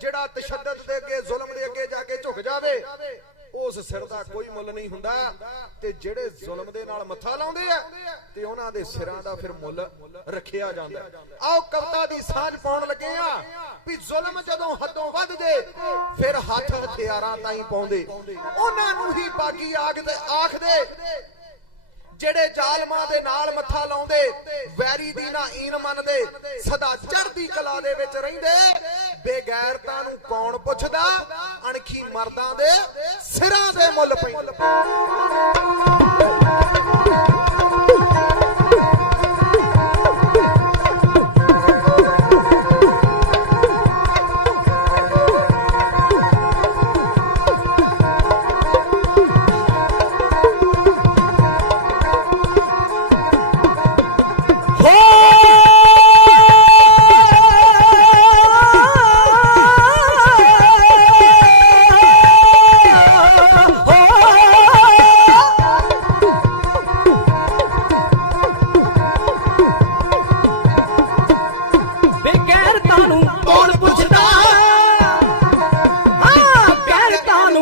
ਜਿਹੜਾ ਤਸ਼ੱਦਦ ਦੇ ਅੱਗੇ, ਜ਼ੁਲਮ ਦੇ ਅੱਗੇ ਜਾ ਕੇ ਝੁਕ ਜਾਵੇ, ਉਸ ਸਿਰ ਦਾ ਕੋਈ ਮੁੱਲ ਨਹੀਂ ਹੁੰਦਾ। ਤੇ ਜਿਹੜੇ ਜ਼ੁਲਮ ਦੇ ਨਾਲ ਮੱਥਾ ਲਾਉਂਦੇ ਆ, ਤੇ ਉਹਨਾਂ ਦੇ ਸਿਰਾਂ ਦਾ ਫਿਰ ਮੁੱਲ ਰੱਖਿਆ ਜਾਂਦਾ ਆਓ ਕਵਿਤਾ ਦੀ ਸਾਂਝ ਪਾਉਣ ਲੱਗੇ ਆ ਵੀ ਜ਼ੁਲਮ ਜਦੋਂ ਹੱਦੋਂ ਵੱਧ ਜੇ, ਫਿਰ ਹੱਥ ਹਥਿਆਰਾਂ ਤਾਈਂ ਪਾਉਂਦੇ। ਉਹਨਾਂ ਨੂੰ ਹੀ ਬਾਗੀ ਆਖਦੇ ਆਖਦੇ, ਜਿਹੜੇ ਜ਼ਾਲਮਾਂ ਦੇ ਨਾਲ ਮੱਥਾ ਲਾਉਂਦੇ, ਵੈਰੀ ਦੀ ਨਾ ਈਨ ਮੰਨਦੇ, ਸਦਾ ਚੜ੍ਹਦੀ ਕਲਾ ਦੇ ਵਿੱਚ ਰਹਿੰਦੇ। ਬੇਗੈਰਤਾਂ ਨੂੰ ਕੌਣ ਪੁੱਛਦਾ? ਅਣਖੀ ਮਰਦਾਂ ਦੇ ਸਿਰਾਂ ਦੇ ਮੁੱਲ ਪੈਂਦੇ।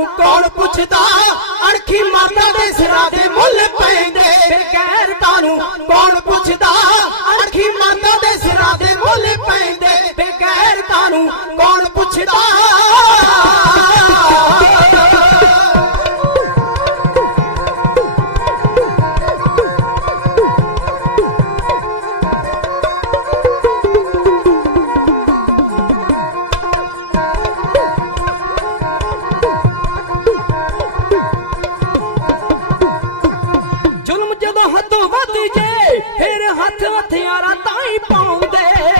ਕੌਣ ਪੁੱਛਦਾ? ਅਣਖੀ ਮਾਤਾ ਦੇ ਸਿਰਾਂ ਦੇ ਮੁੱਲ ਪੈਂਦੇ। ਬੇਗੈਰਤਾਂ ਨੂੰ ਕੌਣ ਪੁੱਛਦਾ? ਅਣਖੀ ਮਾਤਾ ਦੇ ਸਿਰਾਂ ਦੇ ਮੁੱਲ ਪੈਂਦੇ। ਬੇਗੈਰਤਾਂ ਨੂੰ ਕੌਣ ਪੁੱਛਦਾ? ਜ਼ੁਲਮ ਜਦੋਂ ਹੱਦੋਂ ਵੱਧ ਜੇ ਫਿਰ ਹੱਥ ਹਥਿਆਰਾਂ ਤਾਂ ਹੀ ਪਾਉਂਦੇ।